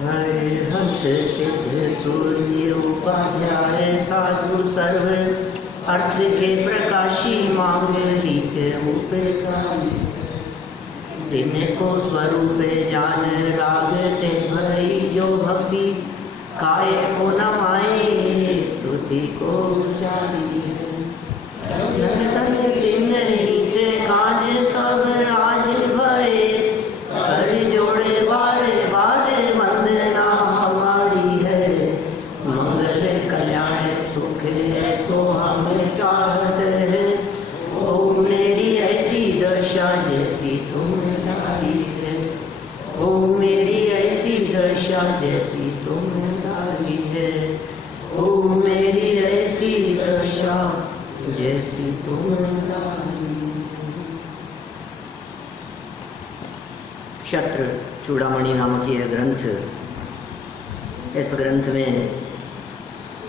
हरिहंत सिद्ध सूर्य उपाध्याय साधु सर्व अर्थ के प्रकाशी मांगलिक उपकारी। दिन को स्वरूप जान राग ते भई जो भक्ति काय को नमाए स्तुति को उचारी है। धन धन दिन हित काज सब आज भये कर जोड़े बारे बारे वंदना हमारी है। मंगल कल्याण सुख ऐसो हम चाहते हैं। ओ मेरी ऐसी दशा जैसी तुम्हारी है। ओ मेरी ऐसी दशा जैसी तुम्हारी है। ओ मेरी ऐसी दशा जैसी तुम्हारी। क्षत्र चूड़ामणि नामक यह ग्रंथ, इस ग्रंथ में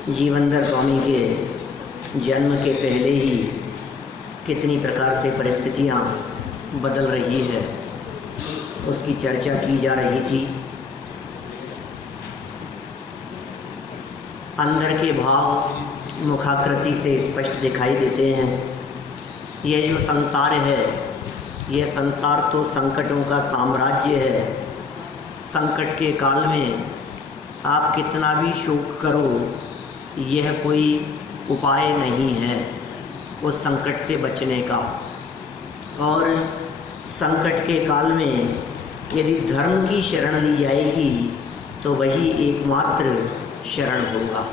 जीवनधर स्वामी के जन्म के पहले ही कितनी प्रकार से परिस्थितियां बदल रही है उसकी चर्चा की जा रही थी। अंदर के भाव मुखाकृति से स्पष्ट दिखाई देते हैं। ये जो संसार है, यह संसार तो संकटों का साम्राज्य है। संकट के काल में आप कितना भी शोक करो, यह कोई उपाय नहीं है उस संकट से बचने का। और संकट के काल में यदि धर्म की शरण ली जाएगी तो वही एकमात्र शरण होगा।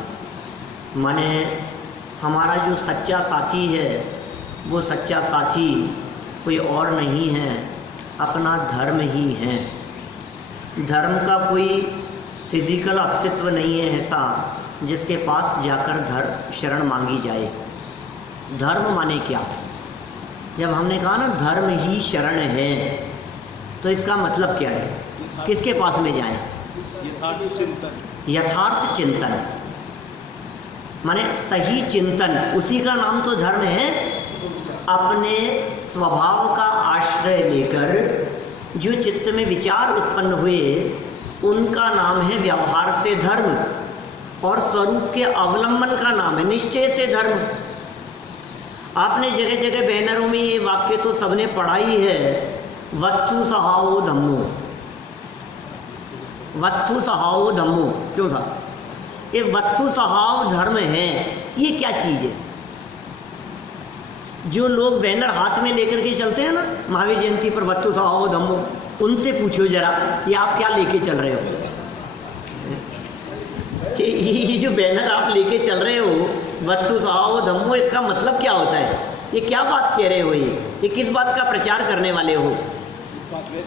माने हमारा जो सच्चा साथी है वो सच्चा साथी कोई और नहीं है, अपना धर्म ही है। धर्म का कोई फिजिकल अस्तित्व नहीं है ऐसा जिसके पास जाकर शरण मांगी जाए। धर्म माने क्या? जब हमने कहा ना धर्म ही शरण है, तो इसका मतलब क्या है? किसके पास में जाएं? यथार्थ चिंतन। यथार्थ चिंतन माने सही चिंतन, उसी का नाम तो धर्म है। अपने स्वभाव का आश्रय लेकर जो चित्त में विचार उत्पन्न हुए उनका नाम है व्यवहार से धर्म, और स्वरूप के अवलंबन का नाम है निश्चय से धर्म। आपने जगह जगह बैनरों में ये वाक्य तो सबने पढ़ा ही है, वत्सु सहाओ धम्मो। वत्सु सहाओ धम्मो क्यों था? ये वत्सु सहाओ धर्म है। ये क्या चीज है? जो लोग बैनर हाथ में लेकर के चलते हैं ना महावीर जयंती पर, वत्सु सहाओ धम्मो, उनसे पूछो जरा ये आप क्या लेके चल रहे हो? ये जो बैनर आप लेके चल रहे हो वत्सु सहाओ धम्मो, इसका मतलब क्या होता है? ये क्या बात कह रहे हो? ये किस बात का प्रचार करने वाले हो?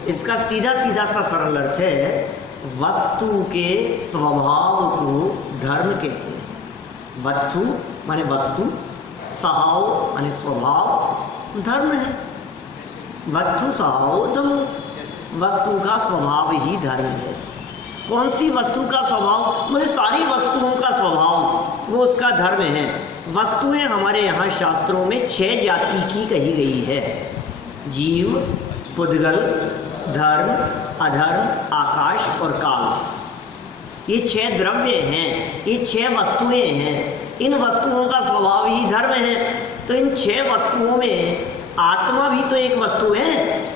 इसका सीधा सीधा सा सरल अर्थ है, वस्तु के स्वभाव को धर्म कहते हैं। वस्तु माने वस्तु, सहाओ माने स्वभाव, धर्म है। वस्तु सहाओ धर्म, वस्तु का स्वभाव ही धर्म है। कौन सी वस्तु का स्वभाव? मतलब सारी वस्तुओं का स्वभाव वो उसका धर्म है। वस्तुएं हमारे यहाँ शास्त्रों में 6 जाति की कही गई है। जीव, पुद्गल, धर्म, अधर्म, आकाश और काल। ये 6 द्रव्य हैं, ये 6 वस्तुएं हैं। इन वस्तुओं का स्वभाव ही धर्म है। तो इन 6 वस्तुओं में आत्मा भी तो एक वस्तु है।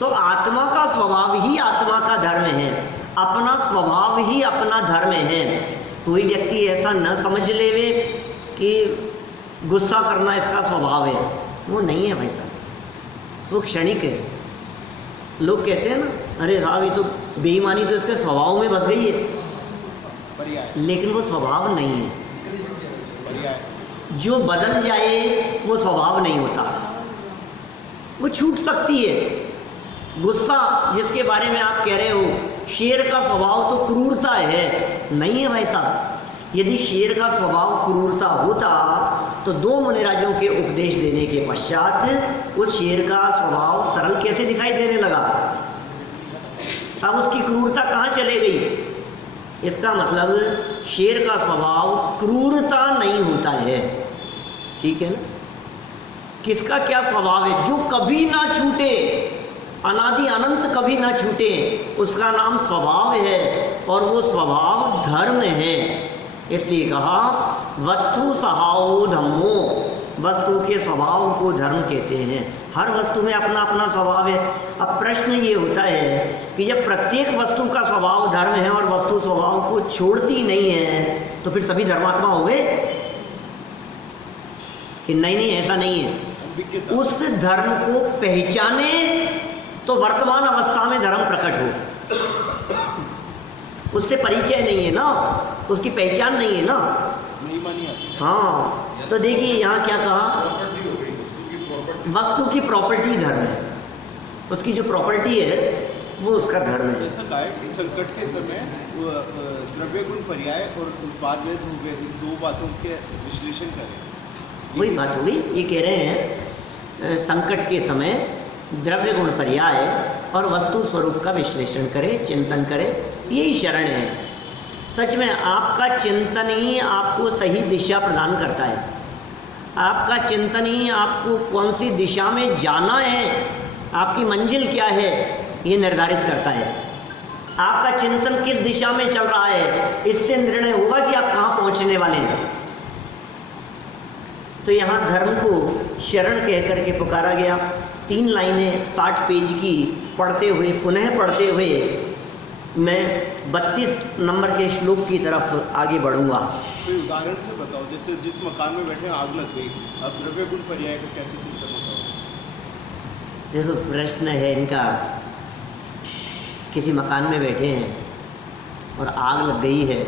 तो आत्मा का स्वभाव ही आत्मा का धर्म है, अपना स्वभाव ही अपना धर्म है। कोई व्यक्ति ऐसा न समझ लेवे कि गुस्सा करना इसका स्वभाव है, वो नहीं है भाई साहब, वो क्षणिक है। लोग कहते हैं ना, अरे राव ये तो बेईमानी तो इसके स्वभाव में बस गई है, लेकिन वो स्वभाव नहीं है। जो बदल जाए वो स्वभाव नहीं होता, वो छूट सकती है। गुस्सा जिसके बारे में आप कह रहे हो, शेर का स्वभाव तो क्रूरता है, नहीं है भाई साहब। यदि शेर का स्वभाव क्रूरता होता तो 2 मुनिराजों के उपदेश देने के पश्चात उस शेर का स्वभाव सरल कैसे दिखाई देने लगा? अब उसकी क्रूरता कहाँ चले गई? इसका मतलब शेर का स्वभाव क्रूरता नहीं होता है, ठीक है ना। किसका क्या स्वभाव है? जो कभी ना छूटे, अनादि अनंत कभी ना छूटे, उसका नाम स्वभाव है और वो स्वभाव धर्म है। इसलिए कहा वस्तु स्वभावो धम्मो, वस्तु के स्वभाव को धर्म कहते हैं। हर वस्तु में अपना अपना स्वभाव है। अब प्रश्न ये होता है कि जब प्रत्येक वस्तु का स्वभाव धर्म है और वस्तु स्वभाव को छोड़ती नहीं है तो फिर सभी धर्मात्मा हो गए कि नहीं? नहीं, ऐसा नहीं है। उस धर्म को पहचाने तो वर्तमान अवस्था में धर्म प्रकट हो, उससे परिचय नहीं है ना, उसकी पहचान नहीं है ना, नहीं मानी आती। हाँ, तो देखिए यहाँ क्या कहा, वस्तु की प्रॉपर्टी धर्म है, उसकी जो प्रॉपर्टी है वो उसका धर्म है। ऐसा कहा है कि संकट के समय द्रव्य गुण पर्याय और उत्पाद भेद हो गए, इन दो बातों के विश्लेषण करें। वही बात होगी, ये कह रहे हैं संकट के समय द्रव्य गुण पर्याय और वस्तु स्वरूप का विश्लेषण करें, चिंतन करें, यही शरण है। सच में आपका चिंतन ही आपको सही दिशा प्रदान करता है। आपका चिंतन ही आपको कौन सी दिशा में जाना है, आपकी मंजिल क्या है, ये निर्धारित करता है। आपका चिंतन किस दिशा में चल रहा है, इससे निर्णय होगा कि आप कहाँ पहुँचने वाले हैं। तो यहाँ धर्म को शरण कह करके पुकारा गया। 3 लाइनें 60 पेज की पढ़ते हुए, पुनः पढ़ते हुए मैं 32 नंबर के श्लोक की तरफ आगे बढ़ूंगा। कोई उदाहरण से बताओ, जैसे जिस मकान में बैठे आग लग गई, अब द्रव्य गुण पर्याय का कैसे चिंतन होता है? देखो प्रश्न है इनका, किसी मकान में बैठे हैं और आग लग गई है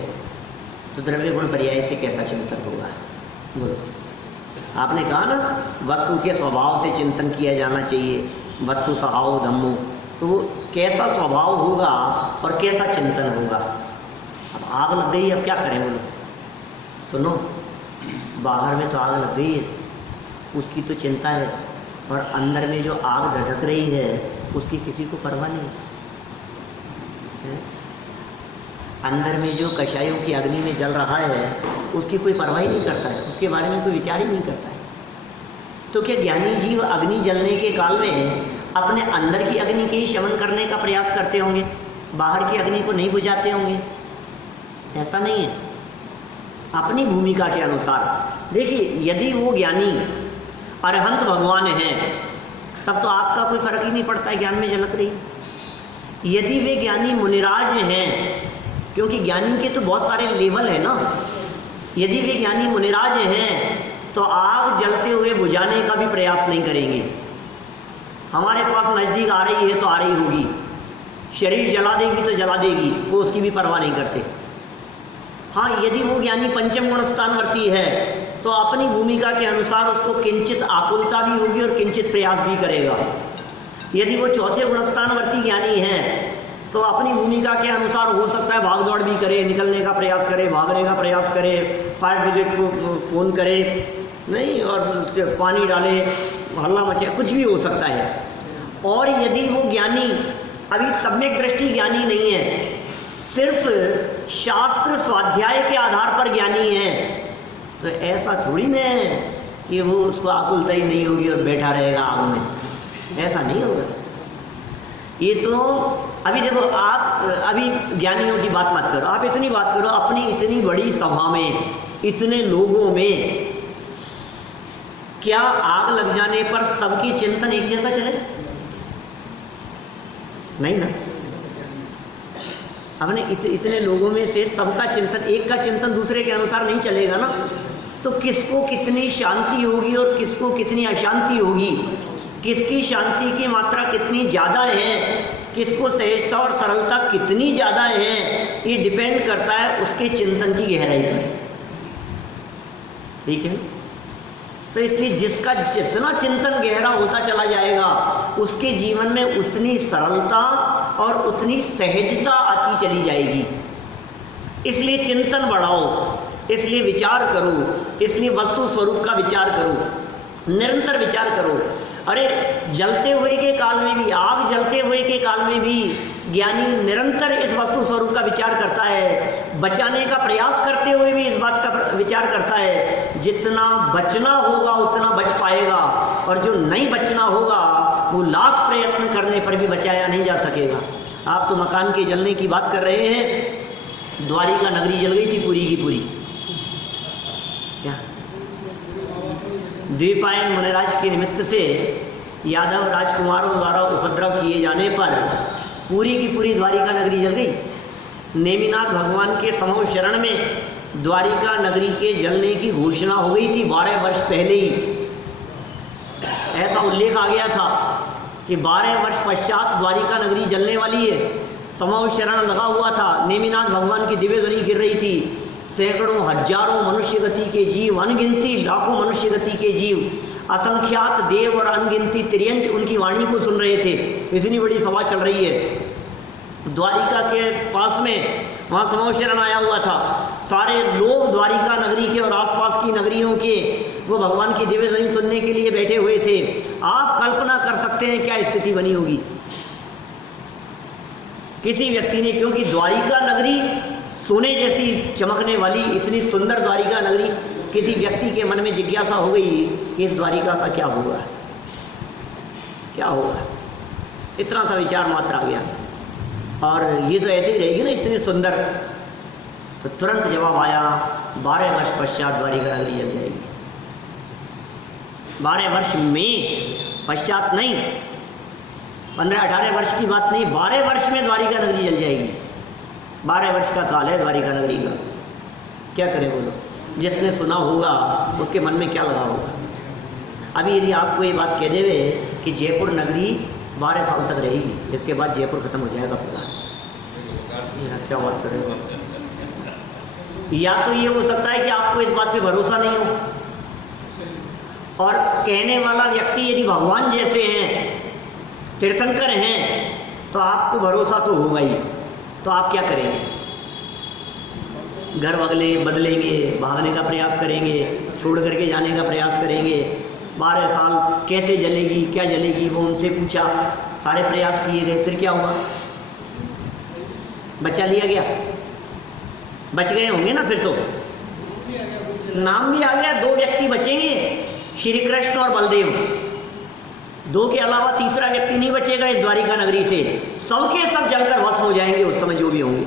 तो द्रव्य गुण पर्याय से कैसा चिंतन होगा? बोलो। आपने कहा ना वस्तु के स्वभाव से चिंतन किया जाना चाहिए, वस्तु स्वभाव धम्मो, तो वो कैसा स्वभाव होगा और कैसा चिंतन होगा? अब आग लग गई, अब क्या करें? बोलो। सुनो, बाहर में तो आग लग गई है, उसकी तो चिंता है, और अंदर में जो आग धधक रही है उसकी किसी को परवाह नहीं है। अंदर में जो कषायों की अग्नि में जल रहा है उसकी कोई परवाह ही नहीं करता है, उसके बारे में कोई विचार ही नहीं करता है। तो क्या ज्ञानी जीव अग्नि जलने के काल में अपने अंदर की अग्नि के ही शमन करने का प्रयास करते होंगे, बाहर की अग्नि को नहीं बुझाते होंगे? ऐसा नहीं है। अपनी भूमिका के अनुसार देखिए, यदि वो ज्ञानी अरहंत भगवान है तब तो आग का कोई फर्क ही नहीं पड़ता है, ज्ञान में झलक रही। यदि वे ज्ञानी मुनिराज हैं, क्योंकि ज्ञानी के तो बहुत सारे लेवल है ना, यदि वे ज्ञानी मुनिराज हैं तो आग जलते हुए बुझाने का भी प्रयास नहीं करेंगे। हमारे पास नज़दीक आ रही है तो आ रही होगी, शरीर जला देगी तो जला देगी, वो उसकी भी परवाह नहीं करते। हाँ, यदि वो ज्ञानी पंचम गुण स्थानवर्ती है तो अपनी भूमिका के अनुसार उसको किंचित आकुलता भी होगी और किंचित प्रयास भी करेगा। यदि वो चौथे गुणस्थानवर्ती ज्ञानी है तो अपनी भूमिका के अनुसार हो सकता है भाग दौड़ भी करे, निकलने का प्रयास करे, भागने का प्रयास करे, फायर ब्रिगेड को फ़ोन करे, नहीं, और पानी डाले, हल्ला मचे, कुछ भी हो सकता है। और यदि वो ज्ञानी अभी सम्यक दृष्टि ज्ञानी नहीं है, सिर्फ शास्त्र स्वाध्याय के आधार पर ज्ञानी है, तो ऐसा थोड़ी ना है कि वो उसको आकुलता ही नहीं होगी और बैठा रहेगा आग में। ऐसा नहीं होगा। ये तो अभी देखो, आप अभी ज्ञानियों की बात मत करो, आप इतनी बात करो, अपनी इतनी बड़ी सभा में, इतने लोगों में, क्या आग लग जाने पर सबकी चिंतन एक जैसा चले? नहीं ना। अपने इतने लोगों में से सबका चिंतन, एक का चिंतन दूसरे के अनुसार नहीं चलेगा ना। तो किसको कितनी शांति होगी और किसको कितनी अशांति होगी, किसकी शांति की मात्रा कितनी ज़्यादा है, किसको सहजता और सरलता कितनी ज़्यादा है, ये डिपेंड करता है उसके चिंतन की गहराई पर। ठीक है। तो इसलिए जिसका जितना चिंतन गहरा होता चला जाएगा उसके जीवन में उतनी सरलता और उतनी सहजता आती चली जाएगी। इसलिए चिंतन बढ़ाओ, इसलिए विचार करो, इसलिए वस्तु स्वरूप का विचार करो, निरंतर विचार करो। अरे जलते हुए के काल में भी, आग जलते हुए के काल में भी ज्ञानी निरंतर इस वस्तु स्वरूप का विचार करता है, बचाने का प्रयास करते हुए भी इस बात का विचार करता है। जितना बचना होगा उतना बच पाएगा, और जो नहीं बचना होगा वो लाख प्रयत्न करने पर भी बचाया नहीं जा सकेगा। आप तो मकान के जलने की बात कर रहे हैं, द्वारिका नगरी जल गई थी पूरी की पूरी। क्या द्वीपायन मुनिराज के निमित्त से यादव राजकुमारों द्वारा उपद्रव किए जाने पर पूरी की पूरी द्वारिका नगरी जल गई। नेमिनाथ भगवान के समूह शरण में द्वारिका नगरी के जलने की घोषणा हो गई थी 12 वर्ष पहले ही। ऐसा उल्लेख आ गया था कि 12 वर्ष पश्चात द्वारिका नगरी जलने वाली है। समूह शरण लगा हुआ था, नेमिनाथ भगवान की दिव्य ध्वनि गिर रही थी। सैकड़ों हजारों मनुष्य गति के जीव, अनगिनती लाखों मनुष्य गति के जीव, असंख्यात देव और अनगिनती तिर्यंच उनकी वाणी को सुन रहे थे। इतनी बड़ी सभा चल रही है। द्वारिका के पास में वहाँ समूह शरण आया हुआ था। सारे लोग द्वारिका नगरी के और आसपास की नगरियों के वो भगवान की दिव्य ध्वनि सुनने के लिए बैठे हुए थे। आप कल्पना कर सकते हैं क्या स्थिति बनी होगी किसी व्यक्ति ने, क्योंकि द्वारिका नगरी सोने जैसी चमकने वाली इतनी सुंदर द्वारिका नगरी, किसी व्यक्ति के मन में जिज्ञासा हो गई कि इस द्वारिका का क्या होगा, क्या होगा। इतना सा विचार मात्र आ गया और ये तो ऐसे ही रहेगी ना इतनी सुंदर। तो तुरंत जवाब आया 12 वर्ष पश्चात द्वारिका नगरी जल जाएगी। 12 वर्ष में पश्चात नहीं, 15-18 वर्ष की बात नहीं, 12 वर्ष में द्वारिका नगरी जल जाएगी। 12 वर्ष का काल है द्वारिका नगरी का। क्या करें बोलो, जिसने सुना होगा उसके मन में क्या लगा होगा। अभी यदि आपको ये बात कह देवे कि जयपुर नगरी 12 साल तक रहेगी, इसके बाद जयपुर खत्म हो जाएगा पूरा, क्या बात कर रहे हो। या तो ये हो सकता है कि आपको इस बात पे भरोसा नहीं हो, और कहने वाला व्यक्ति यदि भगवान जैसे हैं, तीर्थंकर हैं, तो आपको भरोसा तो होगा ही। तो आप क्या करेंगे, घर बदलेंगे, भागने का प्रयास करेंगे, छोड़ करके जाने का प्रयास करेंगे। 12 साल कैसे जलेगी, क्या जलेगी, वो उनसे पूछा, सारे प्रयास किए गए, फिर क्या हुआ, बचा लिया गया, बच गए होंगे ना। फिर तो नाम भी आ गया, 2 व्यक्ति बचेंगे, श्री कृष्ण और बलदेव। 2 के अलावा तीसरा व्यक्ति नहीं बचेगा इस द्वारिका नगरी से। सबके सब जलकर भस्म हो जाएंगे उस समय, जो भी होंगे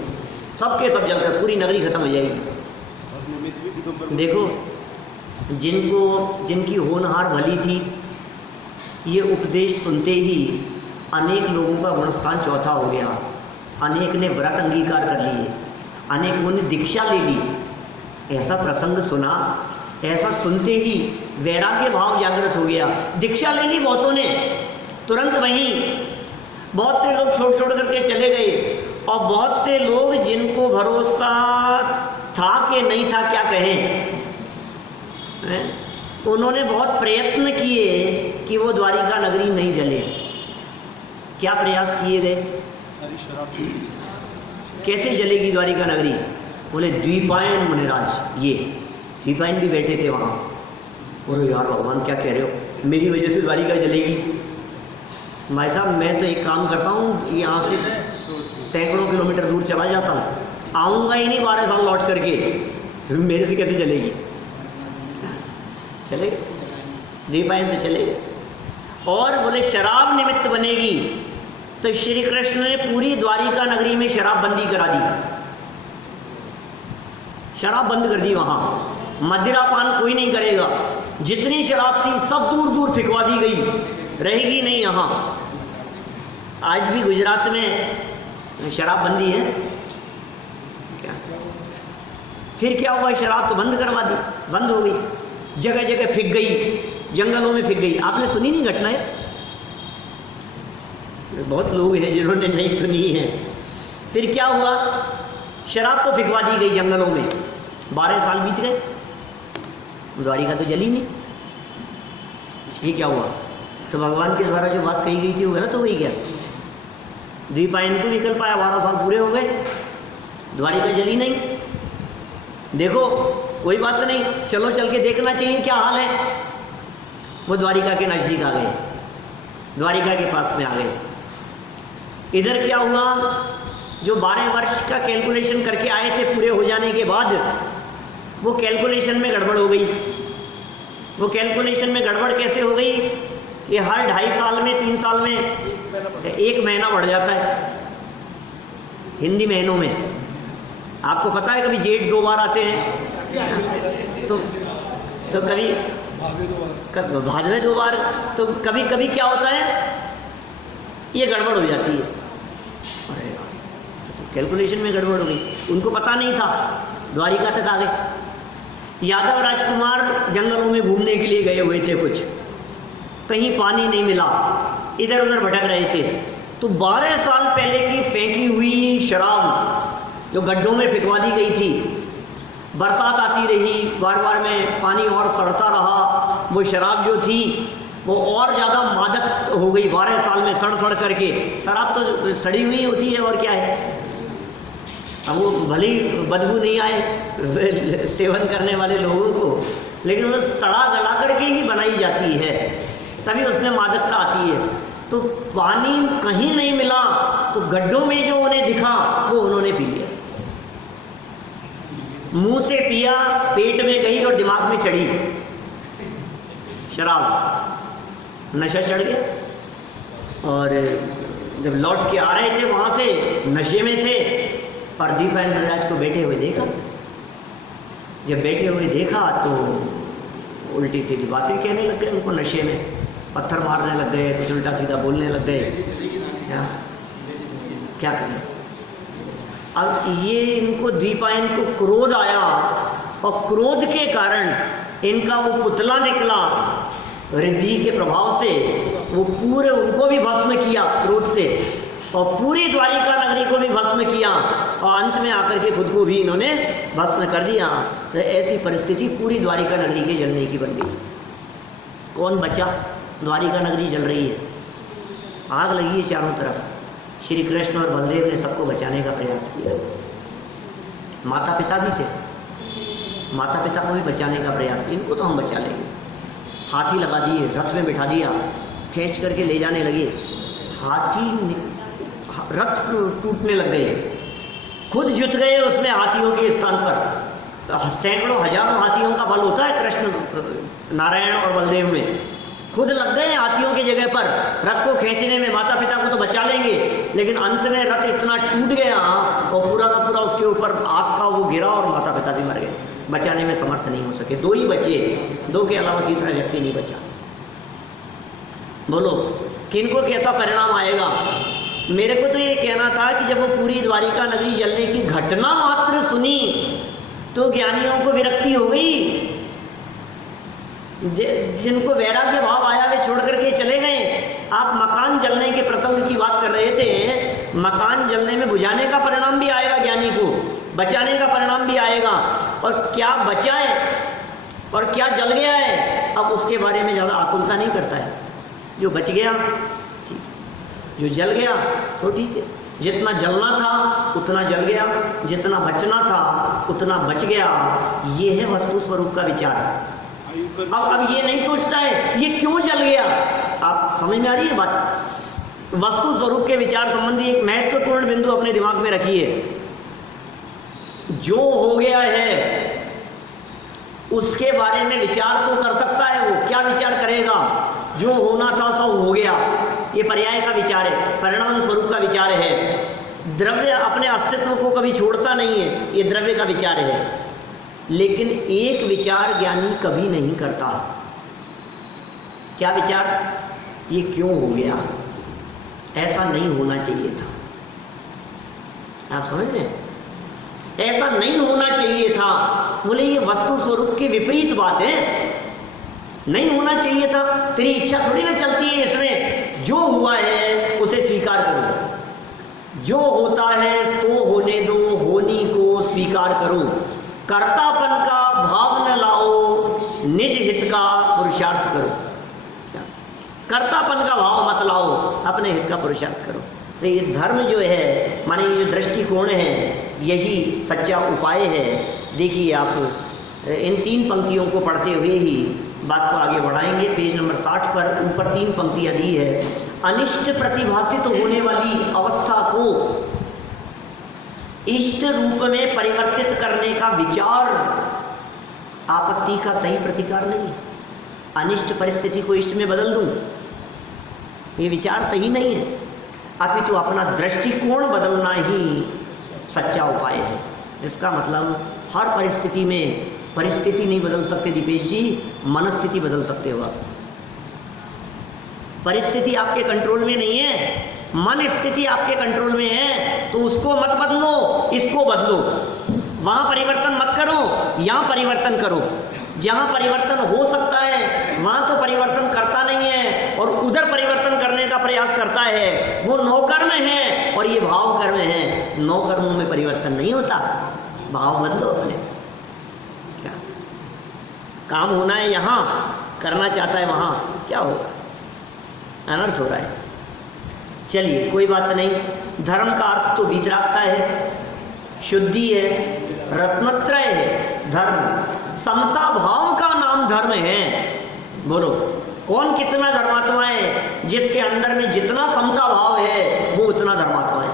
सबके सब जलकर पूरी नगरी खत्म हो जाएगी। देखो, जिनकी होनहार भली थी, ये उपदेश सुनते ही अनेक लोगों का गुणस्थान चौथा हो गया। अनेक ने व्रत अंगीकार कर लिए, अनेकों ने दीक्षा ले ली। ऐसा प्रसंग सुना, ऐसा सुनते ही वैराग्य भाव जागृत हो गया। दीक्षा ले ली बहुतों ने, तुरंत वहीं बहुत से लोग छोड़ करके चले गए, और बहुत से लोग जिनको भरोसा था कि नहीं था क्या कहें, उन्होंने बहुत प्रयत्न किए कि वो द्वारिका नगरी नहीं जले। क्या प्रयास किए गए, कैसे जलेगी द्वारिका नगरी। बोले द्वीपायन मुनिराज, ये द्वीपायन भी बैठे थे वहाँ। बोले यार भगवान क्या कह रहे हो, मेरी वजह से द्वारिका जलेगी। भाई साहब, मैं तो एक काम करता हूँ, यहाँ से सैकड़ों किलोमीटर दूर चला जाता हूँ, आऊँगा ही नहीं 12 साल लौट करके, फिर मेरे से कैसे जलेगी। चले द्वीपायन तो चले। और बोले शराब निमित्त बनेगी, तो श्री कृष्ण ने पूरी द्वारिका नगरी में शराब बंदी करा दी, शराब बंद कर दी। वहाँ मदिरापान कोई नहीं करेगा, जितनी शराब थी सब दूर दूर फिकवा दी गई, रहेगी नहीं यहाँ। आज भी गुजरात में शराब बंदी है क्या? फिर क्या हुआ, शराब तो बंद करवा दी, बंद हो गई, जगह जगह फिक गई, जंगलों में फिक गई। आपने सुनी नहीं घटनाएं? बहुत लोग हैं जिन्होंने नहीं सुनी है। फिर क्या हुआ, शराब तो फिकवा दी गई जंगलों में, 12 साल बीत गए, द्वारिका तो जली नहीं। ये क्या हुआ, तो भगवान के द्वारा जो बात कही गई थी वो गलत हो गई क्या? द्वीपायन को निकल पाया, 12 साल पूरे हो गए, द्वारिका जली नहीं। देखो कोई बात नहीं, चलो चल के देखना चाहिए क्या हाल है। वो द्वारिका के नज़दीक आ गए, द्वारिका के पास में आ गए। इधर क्या हुआ, जो 12 वर्ष का कैलकुलेशन करके आए थे, पूरे हो जाने के बाद वो कैलकुलेशन में गड़बड़ हो गई। वो कैलकुलेशन में गड़बड़ कैसे हो गई ये हर 2.5 साल में 3 साल में 1 महीना बढ़ जाता है हिंदी महीनों में। आपको पता है कभी जेठ 2 बार आते हैं तो कभी भादवे 2 बार, तो कभी कभी क्या होता है ये गड़बड़ हो जाती है। अरे तो कैलकुलेशन में गड़बड़ हो गई, उनको पता नहीं था, द्वारिका तक आ गए। यादव राजकुमार जंगलों में घूमने के लिए गए हुए थे, कुछ कहीं पानी नहीं मिला, इधर उधर भटक रहे थे, तो 12 साल पहले की फेंकी हुई शराब जो गड्ढों में फेंकवा दी गई थी, बरसात आती रही, बार बार में पानी और सड़ता रहा, वो शराब जो थी वो और ज़्यादा मादक हो गई 12 साल में, सड़ करके। शराब तो सड़ी हुई होती है और क्या है, अब वो भले ही बदबू नहीं आए सेवन करने वाले लोगों को, लेकिन वो सड़ा गला करके ही बनाई जाती है, तभी उसमें मादकता आती है। तो पानी कहीं नहीं मिला तो गड्ढों में जो उन्हें दिखा वो उन्होंने पी लिया, मुंह से पिया, पेट में गई और दिमाग में चढ़ी शराब, नशा चढ़ गया। और जब लौट के आ रहे थे वहां से, नशे में थे, और दीपायन महाराज को बैठे हुए देखा। जब बैठे हुए देखा तो उल्टी सीधी बातें कहने लग गए, उनको नशे में पत्थर मारने लग गए, कुछ उल्टा सीधा बोलने लग गए। क्या करें, अब ये इनको दीपायन को क्रोध आया, और क्रोध के कारण इनका वो पुतला निकला रिद्धि के प्रभाव से, वो पूरे उनको भी भस्म किया क्रोध से, और पूरी द्वारिका नगरी को भी भस्म किया, और अंत में आकर के खुद को भी इन्होंने भस्म कर दिया। तो ऐसी परिस्थिति पूरी द्वारिका नगरी के जलने की बन गई। कौन बचा? द्वारिका नगरी जल रही है, आग लगी है चारों तरफ। श्री कृष्ण और बलदेव ने सबको बचाने का प्रयास किया, माता पिता भी थे, माता पिता को भी बचाने का प्रयास किया, इनको तो हम बचा लेंगे। हाथी लगा दिए, रथ में बिठा दिया, खींच करके ले जाने लगे, हाथी रथ टूटने लग गए, खुद जुट गए उसमें हाथियों के स्थान पर। सैकड़ों हजारों हाथियों का बल होता है कृष्ण नारायण और बलदेव में, खुद लग गए हाथियों की जगह पर रथ को खींचने में। माता पिता को तो बचा लेंगे, लेकिन अंत में रथ इतना टूट गया और पूरा का पूरा उसके ऊपर आग का वो गिरा और माता पिता भी मर गए, बचाने में समर्थ नहीं हो सके। 2 ही बचे, 2 के अलावा तीसरा व्यक्ति नहीं बचा। बोलो किनको कैसा परिणाम आएगा? मेरे को तो ये कहना था कि जब वो पूरी द्वारिका नगरी जलने की घटना मात्र सुनी तो ज्ञानियों को विरक्ति हो गई, जिनको वैराग्य भाव आया वे छोड़ करके चले गए। आप मकान जलने के प्रसंग की बात कर रहे थे, मकान जलने में बुझाने का परिणाम भी आएगा ज्ञानी को, बचाने का परिणाम भी आएगा, और क्या बचा है और क्या जल गया है अब उसके बारे में ज़्यादा आकुलता नहीं करता है। जो बच गया ठीक, जो जल गया सो ठीक है, जितना जलना था उतना जल गया, जितना बचना था उतना बच गया। ये है वस्तु स्वरूप का विचार। अब ये नहीं सोचता है ये क्यों जल गया। आप समझ में आ रही है बात? वस्तु स्वरूप के विचार संबंधी एक महत्वपूर्ण बिंदु अपने दिमाग में रखिए। जो हो गया है उसके बारे में विचार तो कर सकता है, वो क्या विचार करेगा? जो होना था सब हो गया, ये पर्याय का विचार है, परिणाम स्वरूप का विचार है। द्रव्य अपने अस्तित्व को कभी छोड़ता नहीं है, ये द्रव्य का विचार है। लेकिन एक विचार ज्ञानी कभी नहीं करता। क्या विचार? ये क्यों हो गया, ऐसा नहीं होना चाहिए था। आप समझ रहे हैं? ऐसा नहीं होना चाहिए था। बोले ये वस्तु स्वरूप की विपरीत बात है, नहीं होना चाहिए था। तेरी इच्छा थोड़ी ना चलती है इसमें। जो हुआ है उसे स्वीकार करो, जो होता है सो होने दो, होनी को स्वीकार करो। कर्तापन का भाव न लाओ, निज हित का पुरुषार्थ करो। कर्तापन का भाव मत लाओ, अपने हित का पुरुषार्थ करो। तो ये धर्म जो है, माने ये दृष्टिकोण है, यही सच्चा उपाय है। देखिए आप इन 3 पंक्तियों को पढ़ते हुए ही बात को आगे बढ़ाएंगे। पेज नंबर 60 पर ऊपर 3 पंक्तियां दी है। अनिष्ट प्रतिभासित होने वाली अवस्था को इष्ट रूप में परिवर्तित करने का विचार आपत्ति का सही प्रतिकार नहीं है। अनिष्ट परिस्थिति को इष्ट में बदल दूं, ये विचार सही नहीं है। अपितु अपना दृष्टिकोण बदलना ही सच्चा उपाय है। इसका मतलब हर परिस्थिति में, परिस्थिति नहीं बदल सकते दीपेश जी, मनस्थिति बदल सकते हो आप। परिस्थिति आपके कंट्रोल में नहीं है, मन स्थिति आपके कंट्रोल में है, तो उसको मत बदलो, इसको बदलो। वहां परिवर्तन मत करो, यहां परिवर्तन करो। जहां परिवर्तन हो सकता है वहां तो परिवर्तन करता नहीं है, और उधर परिवर्तन करने का प्रयास करता है। वो नौकर्म है और ये भाव कर्म है। नौकर्मों में परिवर्तन नहीं होता, भाव बदलो अपने। क्या काम होना है यहां, करना चाहता है वहां, क्या होगा? अनर्थ हो रहा है। चलिए कोई बात नहीं। धर्म का अर्थ तो वीतरागता है, शुद्धि है, रत्नत्रय है धर्म। समता भाव का नाम धर्म है। बोलो कौन कितना धर्मात्मा है? जिसके अंदर में जितना समता भाव है वो उतना धर्मात्मा है।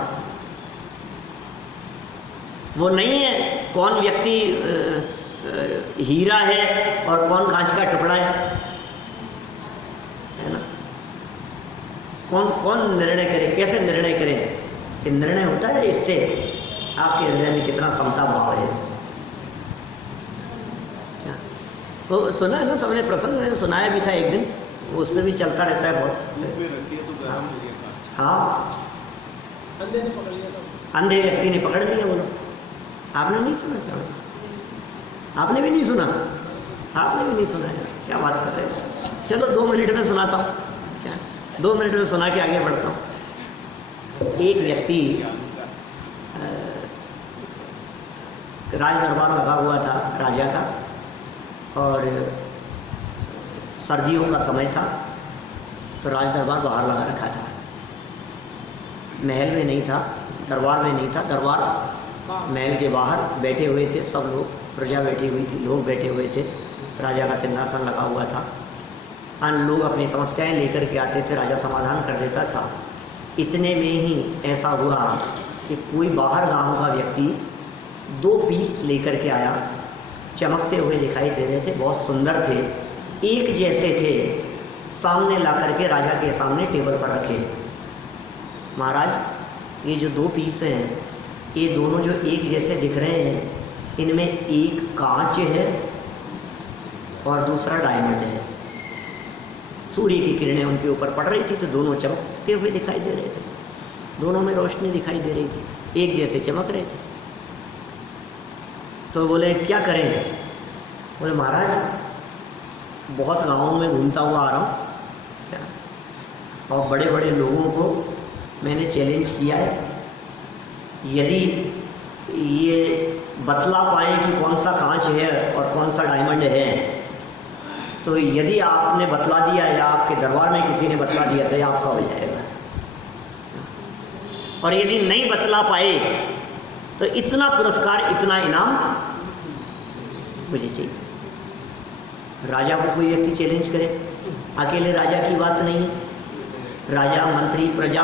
वो नहीं है कौन व्यक्ति हीरा है और कौन कांच का टुकड़ा है ना? कौन कौन निर्णय करे? कैसे निर्णय करे? कि निर्णय होता है इससे आपके हृदय में कितना समता भाव है। तो सुना है ना सबने, प्रसंग ने सुनाया भी था एक दिन, वो उस पर भी चलता रहता है बहुत। दूध में रखिए तो गर्म हो गया कांच। हाँ, अंधे ने पकड़ लिया था। अंधे व्यक्ति ने पकड़ लिया। बोलो आपने नहीं सुना? आपने भी नहीं सुना? आपने भी नहीं सुना है? क्या बात कर रहे हैं? चलो 2 मिनट में सुनाता हूँ। क्या 2 मिनट में सुना के आगे बढ़ता हूँ। एक व्यक्ति राज दरबार लगा हुआ था राजा का, और सर्दियों का समय था, तो राज दरबार बाहर लगा रखा था। महल में नहीं था, दरबार में नहीं था। दरबार महल के बाहर बैठे हुए थे सब लोग, प्रजा बैठी हुई थी, लोग बैठे हुए थे। राजा का सिंहासन लगा हुआ था। अन्य लोग अपनी समस्याएं लेकर के आते थे, राजा समाधान कर देता था। इतने में ही ऐसा हुआ कि कोई बाहर गांव का व्यक्ति 2 पीस लेकर के आया। चमकते हुए दिखाई दे रहे थे, बहुत सुंदर थे, एक जैसे थे। सामने ला करके राजा के सामने टेबल पर रखे। महाराज ये जो 2 पीस हैं, ये दोनों जो एक जैसे दिख रहे हैं, इनमें एक कांच है और दूसरा डायमंड है। सूर्य की किरणें उनके ऊपर पड़ रही थी तो दोनों चमकते हुए दिखाई दे रहे थे, दोनों में रोशनी दिखाई दे रही थी, एक जैसे चमक रहे थे। तो बोले क्या करें? बोले महाराज बहुत गाँवों में घूमता हुआ आ रहा हूँ, और बड़े बड़े लोगों को मैंने चैलेंज किया है, यदि ये बतला पाए कि कौन सा कांच है और कौन सा डायमंड है, तो यदि आपने बतला दिया या आपके दरबार में किसी ने बतला दिया तो ये आपका हो जाएगा, और यदि नहीं बतला पाए तो इतना पुरस्कार, इतना इनाम मुझे चाहिए। राजा को कोई व्यक्ति चैलेंज करे, अकेले राजा की बात नहीं है, राजा, मंत्री, प्रजा,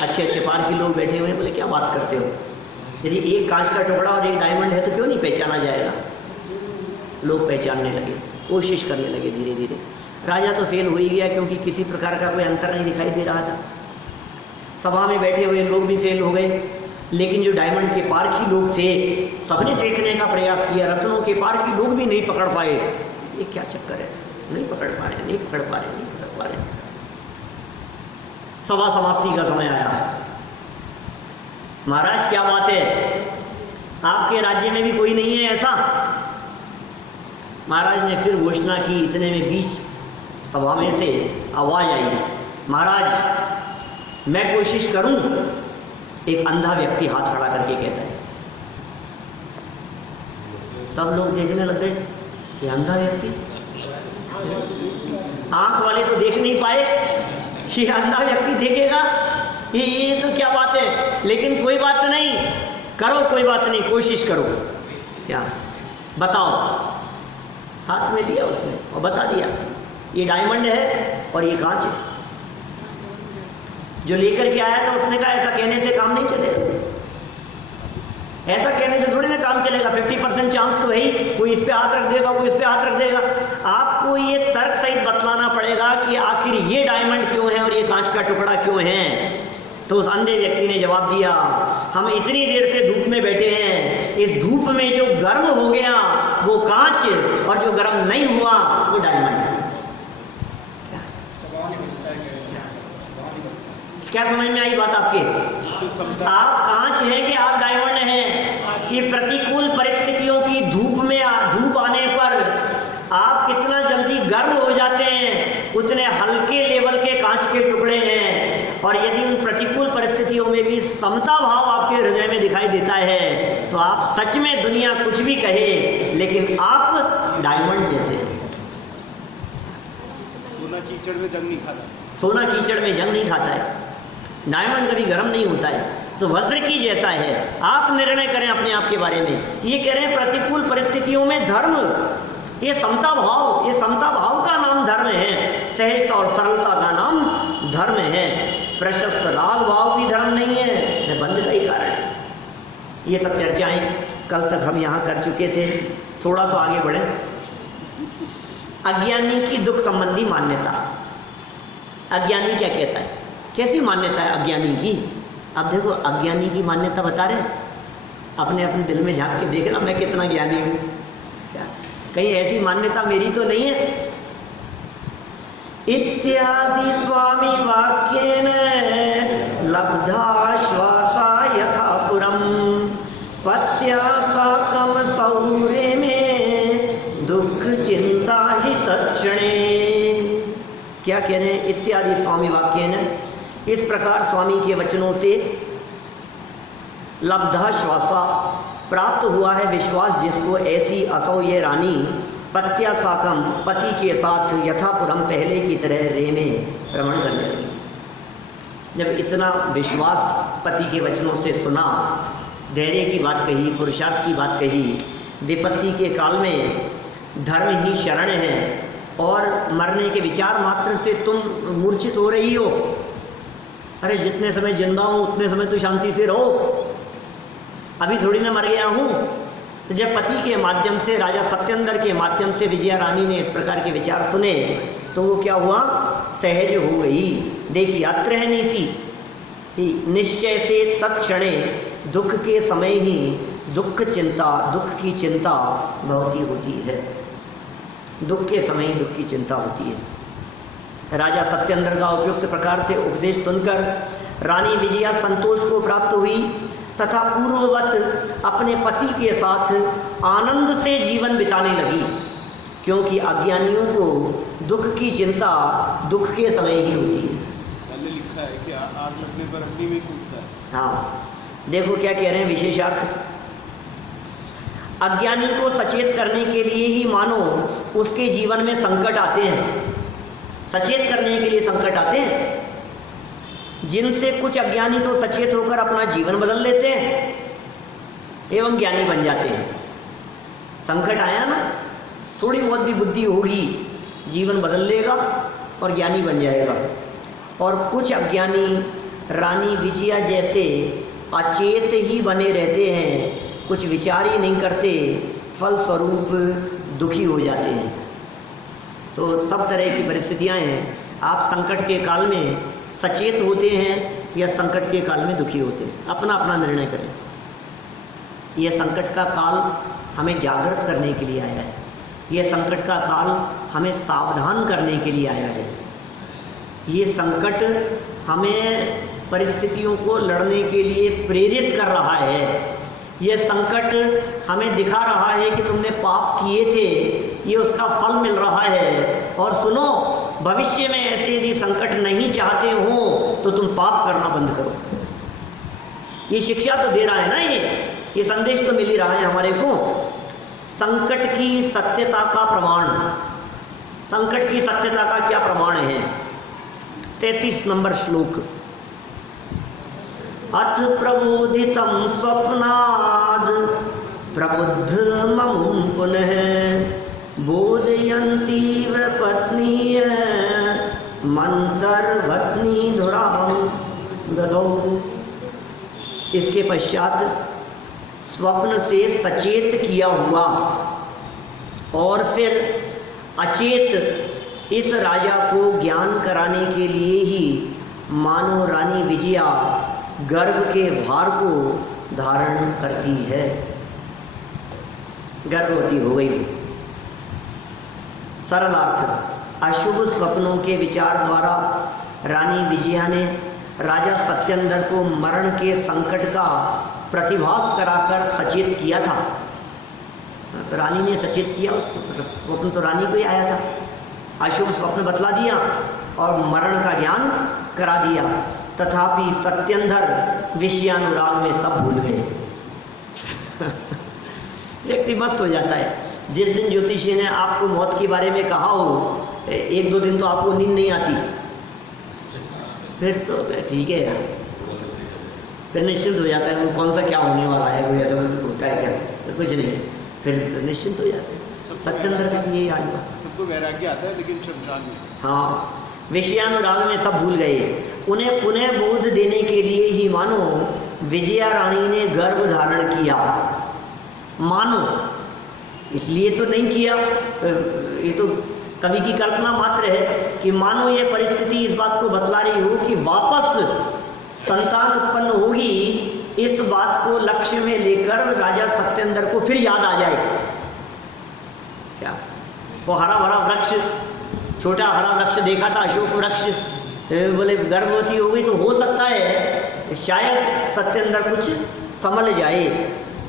अच्छे अच्छे पार के लोग बैठे हुए हैं। बोले क्या बात करते हो? यदि एक कांच का टुकड़ा और एक डायमंड है तो क्यों नहीं पहचाना जाएगा? लोग पहचानने लगे, कोशिश करने लगे धीरे धीरे। राजा तो फेल हो ही गया, क्योंकि किसी प्रकार का कोई अंतर नहीं दिखाई दे रहा था। सभा में बैठे हुए लोग भी फेल हो गए, लेकिन जो डायमंड के पार की लोग थे सबने देखने का प्रयास किया, रत्नों के पार की लोग भी नहीं पकड़ पाए। ये क्या चक्कर है? नहीं पकड़ पा रहे, नहीं पकड़ पा रहे, नहीं पकड़ पा रहे। सभा समाप्ति का समय आया। महाराज क्या बात है, आपके राज्य में भी कोई नहीं है ऐसा? महाराज ने फिर घोषणा की। इतने में बीच सभा में से आवाज आई, महाराज मैं कोशिश करूं। एक अंधा व्यक्ति हाथ खड़ा करके कहता है। सब लोग देखने लग गए, ये अंधा व्यक्ति, आंख वाले तो देख नहीं पाए, ये अंधा व्यक्ति देखेगा, ये तो क्या बात है। लेकिन कोई बात नहीं, करो, कोई बात नहीं, कोशिश करो। क्या बताओ? हाथ में लिया उसने और बता दिया, ये डायमंड है और ये कांच है। जो लेकर के आया था उसने कहा ऐसा कहने से काम नहीं चलेगा। ऐसा कहने से थोड़ी ना काम चलेगा। 50% चांस तो है ही, कोई इस पे हाथ रख देगा, कोई इस पे हाथ रख देगा। आपको ये तर्क सहित बतलाना पड़ेगा कि आखिर ये डायमंड क्यों है और ये कांच का टुकड़ा क्यों है। तो उस अंधे व्यक्ति ने जवाब दिया, हम इतनी देर से धूप में बैठे हैं, इस धूप में जो गर्म हो गया वो कांच, और जो गर्म नहीं हुआ वो डायमंड है। क्या समझ में आई बात आपके? आप कांच हैं कि आप डायमंड हैं? कि प्रतिकूल परिस्थितियों की धूप आने पर आप कितना जल्दी गर्म हो जाते हैं, उतने हल्के लेवल के कांच के टुकड़े हैं। और यदि उन प्रतिकूल परिस्थितियों में भी समता भाव आपके हृदय में दिखाई देता है तो आप सच में, दुनिया कुछ भी कहे, लेकिन आप डायमंड जैसे हैं। सोना कीचड़ में जंग नहीं खाता, सोना कीचड़ में जंग नहीं खाता है, डायमंड कभी गर्म नहीं होता है। तो वज्र की जैसा है, आप निर्णय करें अपने आप के बारे में। ये कह रहे हैं प्रतिकूल परिस्थितियों में धर्म, ये समता भाव का नाम धर्म है, सहजता और सरलता का नाम धर्म है। प्रशस्त राग भाव भी धर्म नहीं है, बंध का ही कारण है। ये सब चर्चाएं कल तक हम यहाँ कर चुके थे, थोड़ा तो आगे बढ़े। अज्ञानी की दुख संबंधी मान्यता। अज्ञानी क्या कहता है, कैसी मान्यता है अज्ञानी की? अब देखो, अज्ञानी की मान्यता बता रहे, अपने अपने दिल में झांक के देखना, मैं कितना ज्ञानी हूँ। कहीं ऐसी मान्यता मेरी तो नहीं है? इत्यादि स्वामी वाक्येन लब्धाश्वासा यथा पुरम पत्या साकम सौरे में दुख चिंता ही तत्क्षणे। क्या कह रहे हैं? इत्यादि स्वामी वाक्येन, इस प्रकार स्वामी के वचनों से लब्धा श्वासा, प्राप्त हुआ है विश्वास जिसको, ऐसी असौ ये रानी पत्या साकम, पति के साथ यथापुरम, पहले की तरह रे में भ्रमण करने लगी। जब इतना विश्वास पति के वचनों से सुना, धैर्य की बात कही, पुरुषार्थ की बात कही, विपत्ति के काल में धर्म ही शरण है और मरने के विचार मात्र से तुम मूर्छित हो रही हो। अरे जितने समय जिंदा हूँ उतने समय तो शांति से रहो, अभी थोड़ी ना मर गया हूँ। तो जब पति के माध्यम से, राजा सत्येंद्र के माध्यम से विजया रानी ने इस प्रकार के विचार सुने तो वो क्या हुआ? सहज हो गई। देखिए, अत्र है नीति, निश्चय से तत्क्षणे, दुख के समय ही दुख की चिंता बहुत ही होती है। दुख के समय ही दुख की चिंता होती है। राजा सत्येंद्र का उपयुक्त प्रकार से उपदेश सुनकर रानी विजया संतोष को प्राप्त हुई तथा पूर्ववत अपने पति के साथ आनंद से जीवन बिताने लगी, क्योंकि अज्ञानियों को दुख की चिंता दुख के समय ही होती है। पहले लिखा है कि आग लगने पर अग्नि में कूदता है। हाँ, देखो क्या कह रहे हैं विशेषार्थ। अज्ञानी को सचेत करने के लिए ही मानो उसके जीवन में संकट आते हैं, सचेत करने के लिए संकट आते हैं, जिनसे कुछ अज्ञानी तो सचेत होकर अपना जीवन बदल लेते हैं एवं ज्ञानी बन जाते हैं। संकट आया ना, थोड़ी बहुत भी बुद्धि होगी, जीवन बदल लेगा और ज्ञानी बन जाएगा। और कुछ अज्ञानी रानी विजया जैसे अचेत ही बने रहते हैं, कुछ विचार ही नहीं करते, फलस्वरूप दुखी हो जाते हैं। तो सब तरह की परिस्थितियां हैं। आप संकट के काल में सचेत होते हैं या संकट के काल में दुखी होते हैं, अपना अपना निर्णय करें। यह संकट का काल हमें जागृत करने के लिए आया है, यह संकट का काल हमें सावधान करने के लिए आया है। ये संकट हमें परिस्थितियों को लड़ने के लिए प्रेरित कर रहा है। यह संकट हमें दिखा रहा है कि तुमने पाप किए थे, ये उसका फल मिल रहा है। और सुनो, भविष्य में ऐसे यदि संकट नहीं चाहते हो तो तुम पाप करना बंद करो। ये शिक्षा तो दे रहा है ना, ये संदेश तो मिल ही रहा है हमारे को। संकट की सत्यता का प्रमाण, संकट की सत्यता का क्या प्रमाण है? 33 नंबर श्लोक। अथ प्रबोधितं स्वप्नाद् प्रबुद्धममुं पुनः बोधयन्तीव पत्नीय मंतरवत्नी धुरां ददौ। इसके पश्चात स्वप्न से सचेत किया हुआ और फिर अचेत इस राजा को ज्ञान कराने के लिए ही मानो रानी विजया गर्भ के भार को धारण करती है, गर्भवती हो गई। सरल अर्थ, अशुभ स्वप्नों के विचार द्वारा रानी विजया ने राजा सत्येंद्र को मरण के संकट का प्रतिभास कराकर सचेत किया था। रानी ने सचेत किया, उसको स्वप्न तो रानी को ही आया था। अशुभ स्वप्न बतला दिया और मरण का ज्ञान करा दिया, तथापि सत्येंद्र विषयानुराग में सब भूल गए। व्यक्ति मस्त हो जाता है। जिस दिन ज्योतिषी ने आपको मौत के बारे में कहा हो, 1-2 दिन तो आपको नींद नहीं आती, फिर तो ठीक है यार, फिर निश्चिंत हो जाता है। वो कौन सा क्या होने वाला है, कोई ऐसा होता है क्या, तो कुछ नहीं, फिर निश्चिंत हो जाते हैं। सत्येंद्र का भी यही हाल हुआ। सबको वैराग्य आता है लेकिन शमशान में। हाँ, विषयानुराग में सब भूल गए। उन्हें पुनः बोध देने के लिए ही मानो विजया रानी ने गर्भ धारण किया। मानो, इसलिए तो नहीं किया, ये तो कवि की कल्पना मात्र है कि मानो ये परिस्थिति इस बात को बतला रही हो कि वापस संतान उत्पन्न होगी, इस बात को लक्ष्य में लेकर राजा सत्येंद्र को फिर याद आ जाए। क्या वो हरा भरा वृक्ष, छोटा हरा वृक्ष देखा था, अशोक वृक्ष, बोले गर्भवती हो गई तो हो सकता है शायद सत्येंद्र कुछ समझ जाए।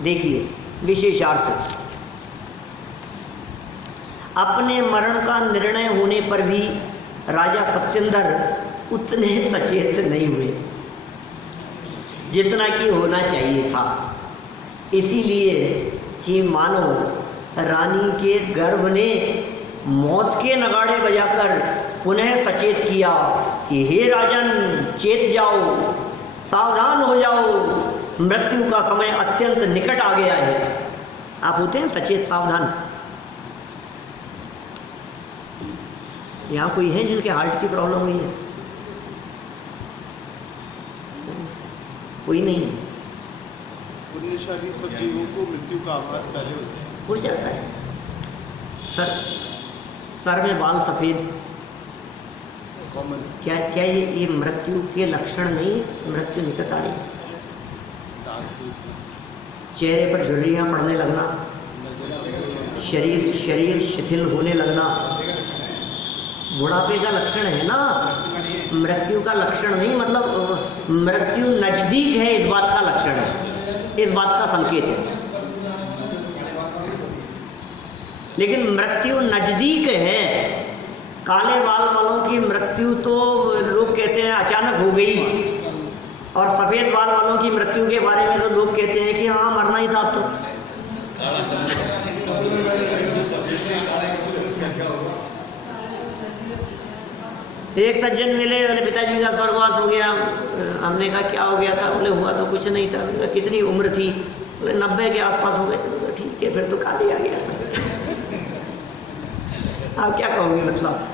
देखिए विशेषार्थ, अपने मरण का निर्णय होने पर भी राजा सत्येंद्र उतने सचेत नहीं हुए जितना कि होना चाहिए था। इसीलिए कि मानो रानी के गर्भ ने मौत के नगाड़े बजाकर पुनः सचेत किया कि हे राजन, चेत जाओ, सावधान हो जाओ, मृत्यु का समय अत्यंत निकट आ गया है। आप होते हैं सचेत, सावधान। यहाँ कोई है जिनके हार्ट की प्रॉब्लम हुई है? कोई नहीं है। पुण्यशाली सब जीवों को मृत्यु का आभास पहले हो जाता है। सर में बाल सफेद, क्या क्या ये मृत्यु के लक्षण नहीं? मृत्यु निकट आ रही है। चेहरे पर झुर्रियाँ पड़ने लगना, शरीर शिथिल होने लगना, बुढ़ापे का लक्षण है ना, मृत्यु का लक्षण नहीं। मतलब मृत्यु नजदीक है, इस बात का लक्षण है, इस बात का संकेत है। लेकिन मृत्यु नजदीक है। काले बाल वालों की मृत्यु तो लोग कहते हैं अचानक हो गई, और सफेद बाल वालों की मृत्यु के बारे में तो लोग कहते हैं कि हाँ मरना ही था अब तो। एक सज्जन मिले, बोले पिताजी का स्वर्गवास हो गया। हमने कहा क्या हो गया था? बोले हुआ तो कुछ नहीं था। बोले कितनी उम्र थी? बोले 90 के आसपास हो गए। ठीक है, फिर तो काली आ गया। आप क्या कहोगे? मतलब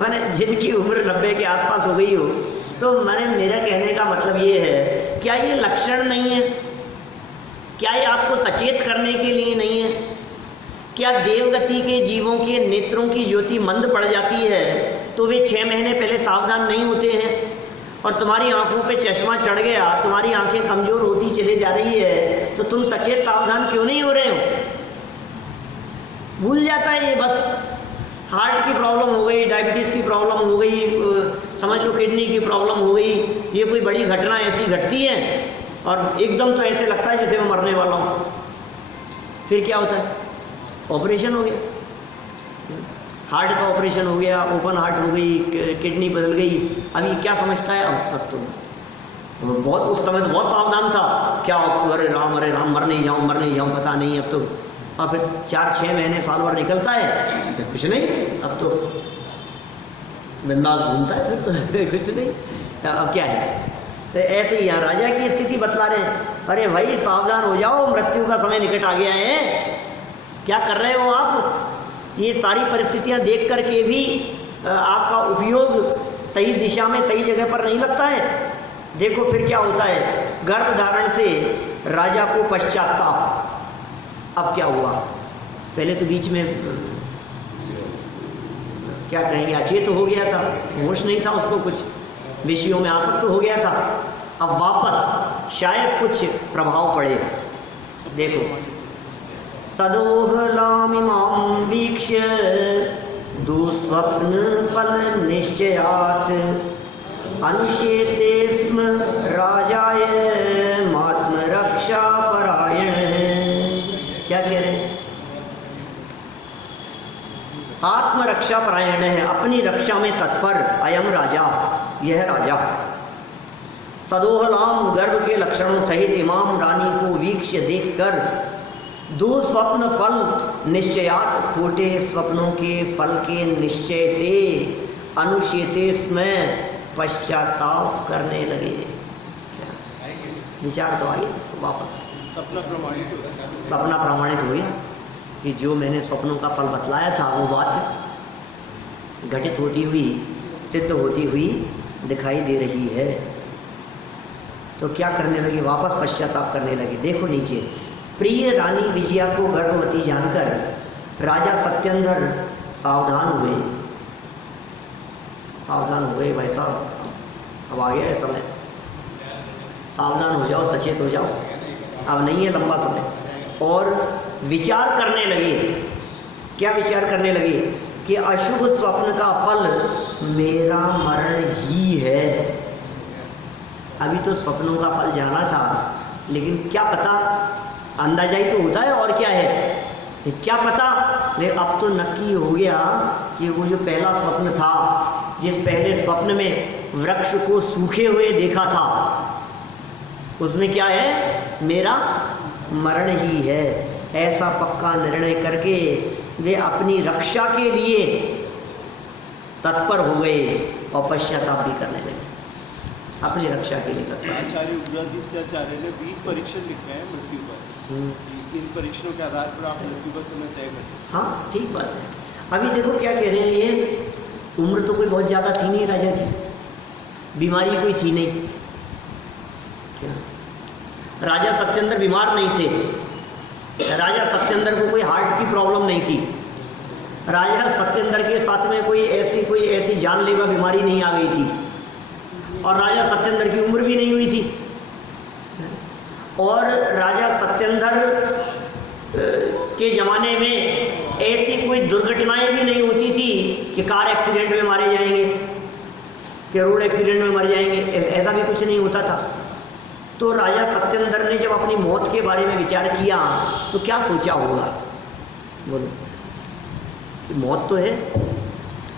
मैंने जिनकी उम्र 90 के आसपास हो गई हो, तो मेरा कहने का मतलब ये है, क्या ये लक्षण नहीं है? क्या ये आपको सचेत करने के लिए नहीं है? क्या देवगति के जीवों के नेत्रों की ज्योति मंद पड़ जाती है तो वे 6 महीने पहले सावधान नहीं होते हैं? और तुम्हारी आंखों पे चश्मा चढ़ गया, तुम्हारी आंखें कमजोर होती चली जा रही है, तो तुम सचेत सावधान क्यों नहीं हो रहे हो? भूल जाता है ये। बस हार्ट की प्रॉब्लम हो गई, डायबिटीज़ की प्रॉब्लम हो गई, समझ लो किडनी की प्रॉब्लम हो गई, ये कोई बड़ी घटना ऐसी घटती है और एकदम तो ऐसे लगता है जैसे मैं मरने वाला हूँ। फिर क्या होता है? ऑपरेशन हो गया, हार्ट का ऑपरेशन हो गया, ओपन हार्ट हो गई, किडनी बदल गई। अब ये क्या समझता है? अब तक तो बहुत, उस समय तो बहुत सावधान था, क्या अरे राम मर नहीं जाऊँ, पता नहीं अब तो। और फिर 4-6 महीने साल भर निकलता है, फिर कुछ नहीं, अब तो बिंदास घूमता है, फिर तो कुछ नहीं। अब क्या है? तो ऐसे ही यहाँ राजा की स्थिति बतला रहे हैं, अरे भाई सावधान हो जाओ, मृत्यु का समय निकट आ गया है। क्या कर रहे हो आप? ये सारी परिस्थितियाँ देख करके भी आपका उपयोग सही दिशा में, सही जगह पर नहीं लगता है। देखो फिर क्या होता है, गर्भ धारण से राजा को पश्चाताप। अब क्या हुआ? पहले तो बीच में क्या कहेंगे, अचेत हो गया था, होश नहीं था उसको, कुछ विषयों में आसक्त हो गया था। अब वापस शायद कुछ प्रभाव पड़े। देखो, सदोहलामिमां वीक्ष्य दुःस्वप्न फल निश्चयात् अनुशेते स्म राजाय मात्मरक्षा परायण। क्या कह रहे हैं? आत्मरक्षा परायण है, अपनी रक्षा में तत्पर। अयम राजा, यह राजा। सदोहलाम, गर्भ के लक्षणों सहित इमाम रानी को वीक्ष्य देखकर दो स्वप्न फल निश्चयात, खोटे स्वप्नों के फल के निश्चय से अनुशेते में पश्चाताप करने लगे। विचार तो आ गया इसको वापस। सपना प्रमाणित हो गया। सपना प्रमाणित हो गया कि जो मैंने स्वप्नों का फल बतलाया था वो बात घटित होती हुई, सिद्ध होती हुई दिखाई दे रही है। तो क्या करने लगे? वापस पश्चाताप करने लगे। देखो नीचे, प्रिय रानी विजया को गर्भवती जानकर राजा सत्येंद्र सावधान हुए। सावधान हुए भाई साहब, अब आ गया है समय, सावधान हो जाओ, सचेत हो जाओ, अब नहीं है लंबा समय। और विचार करने लगे। क्या विचार करने लगे? कि अशुभ स्वप्न का फल मेरा मरण ही है। अभी तो स्वप्नों का फल जाना था, लेकिन क्या पता, अंदाजा ही तो होता है, और क्या है, क्या पता। लेकिन अब तो नक्की हो गया कि वो जो पहला स्वप्न था, जिस पहले स्वप्न में वृक्ष को सूखे हुए देखा था, उसमें क्या है? मेरा मरण ही है। ऐसा पक्का निर्णय करके वे अपनी रक्षा के लिए तत्पर हो गए और पश्चाताप भी करने लगे, अपनी रक्षा के लिए तत्पर। आचार्य उग्रादित्याचार्य ने 20 परीक्षण लिखे हैं मृत्यु पर। इन परीक्षणों के आधार पर आप मृत्यु का समय तय कर सकते हैं। हाँ, ठीक बात है। अभी देखो क्या कह रहे हैं, ये उम्र तो कोई बहुत ज़्यादा थी नहीं राजा की, बीमारी कोई थी नहीं। क्या राजा सत्येंद्र बीमार नहीं थे? राजा सत्येंद्र को कोई हार्ट की प्रॉब्लम नहीं थी। राजा सत्येंद्र के साथ में कोई ऐसी जानलेवा बीमारी नहीं आ गई थी। और राजा सत्येंद्र की उम्र भी नहीं हुई थी। और राजा सत्येंद्र के ज़माने में ऐसी कोई दुर्घटनाएं भी नहीं होती थी कि कार एक्सीडेंट में मारे जाएंगे, कि रोड एक्सीडेंट में मर जाएंगे, ऐसा भी कुछ नहीं होता था। तो राजा सत्येंद्र ने जब अपनी मौत के बारे में विचार किया तो क्या सोचा होगा? बोलो, कि मौत तो है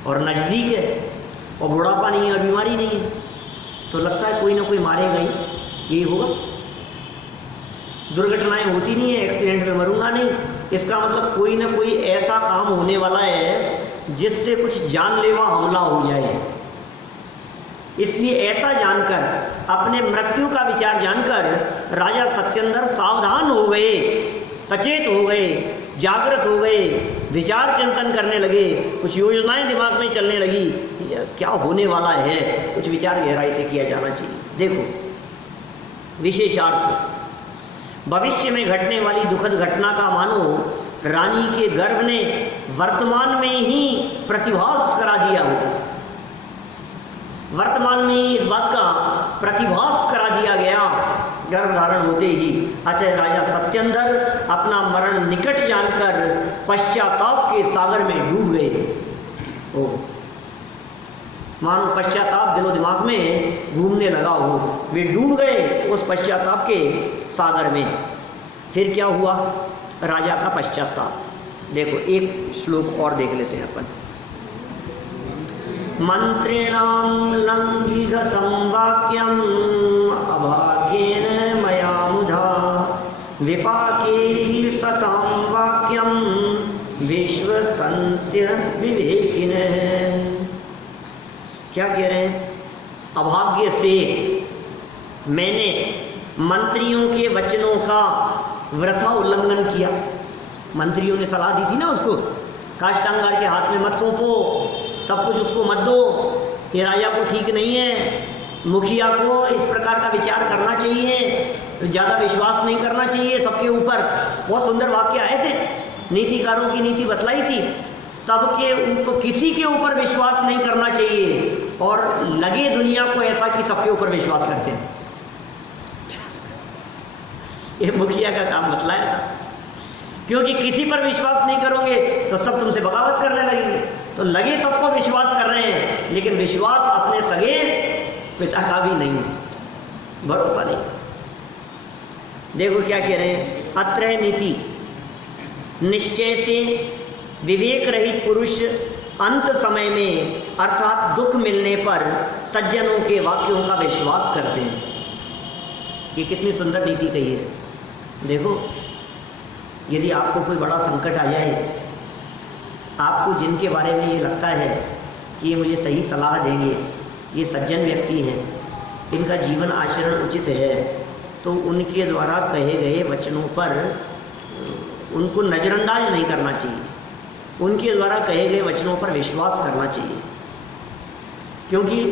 और नज़दीक है, और बुढ़ापा नहीं है और बीमारी नहीं है, तो लगता है कोई ना कोई मारेगा ही, यही होगा। दुर्घटनाएं होती नहीं है, एक्सीडेंट में मरूंगा नहीं, इसका मतलब कोई ना कोई ऐसा काम होने वाला है जिससे कुछ जानलेवा हमला हो जाए। इसलिए ऐसा जानकर, अपने मृत्यु का विचार जानकर राजा सत्येंद्र सावधान हो गए, सचेत हो गए, जागृत हो गए, विचार चिंतन करने लगे, कुछ योजनाएं दिमाग में चलने लगी, क्या होने वाला है, कुछ विचार गहराई से किया जाना चाहिए। देखो, विशेषार्थ, भविष्य में घटने वाली दुखद घटना का मानो रानी के गर्भ ने वर्तमान में ही प्रतिभास करा दिया हो। वर्तमान में ही इस बात का प्रतिभास करा दिया गया गर्भ धारण होते ही। अतः राजा सत्येंद्र अपना मरण निकट जानकर पश्चाताप के सागर में डूब गए। ओ, मानो पश्चाताप दिलो दिमाग में घूमने लगा हो, वे डूब गए उस पश्चाताप के सागर में। फिर क्या हुआ? राजा का पश्चाताप। देखो, एक श्लोक और देख लेते हैं अपन। मंत्रिणां लंघिगतं वाक्यम् अभाग्येन मया मुधा विपाके हि सतां वाक्यं विश्वसन्त्य विवेकिनः। क्या कह रहे हैं? अभाग्य से मैंने मंत्रियों के वचनों का वृथा उल्लंघन किया। मंत्रियों ने सलाह दी थी ना उसको, काष्टांगार के हाथ में मत सौंपो, सब कुछ उसको मत दो, ये राजा को ठीक नहीं है, मुखिया को इस प्रकार का विचार करना चाहिए, ज़्यादा विश्वास नहीं करना चाहिए सबके ऊपर। बहुत सुंदर वाक्य आए थे, नीतिकारों की नीति बतलाई थी, सबके ऊपर, किसी के ऊपर विश्वास नहीं करना चाहिए, और लगे दुनिया को ऐसा कि सबके ऊपर विश्वास करते हैं। ये मुखिया का काम बतलाया था, क्योंकि किसी पर विश्वास नहीं करोगे तो सब तुमसे बगावत करने लगेंगे। तो लगे सबको विश्वास कर रहे हैं, लेकिन विश्वास अपने सगे पिता का भी नहीं, भरोसा नहीं। देखो क्या कह रहे हैं, अत्र नीति निश्चय से विवेक रहित पुरुष अंत समय में अर्थात दुख मिलने पर सज्जनों के वाक्यों का विश्वास करते हैं। ये कितनी सुंदर नीति कही है। देखो, यदि आपको कोई बड़ा संकट आ जाए, आपको जिनके बारे में ये लगता है कि ये मुझे सही सलाह देंगे, ये सज्जन व्यक्ति हैं, इनका जीवन आचरण उचित है, तो उनके द्वारा कहे गए वचनों पर उनको नज़रअंदाज नहीं करना चाहिए, उनके द्वारा कहे गए वचनों पर विश्वास करना चाहिए। क्योंकि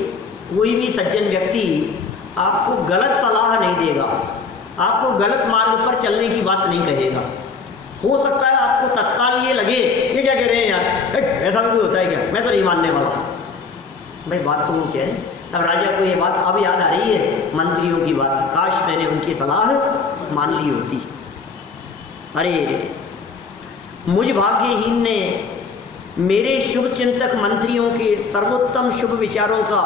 कोई भी सज्जन व्यक्ति आपको गलत सलाह नहीं देगा, आपको गलत मार्ग पर चलने की बात नहीं कहेगा। हो सकता है आपको तत्काल ये लगे, ये क्या कह रहे हैं यार, ऐसा भी कोई होता है क्या, मैं तो नहीं मानने वाला। भाई बात तो वो कह रहे हैं। अब राजा को ये बात अब याद आ रही है, मंत्रियों की बात, काश मैंने उनकी सलाह मान ली होती। अरे मुझ भाग्यहीन ने मेरे शुभ चिंतक मंत्रियों के सर्वोत्तम शुभ विचारों का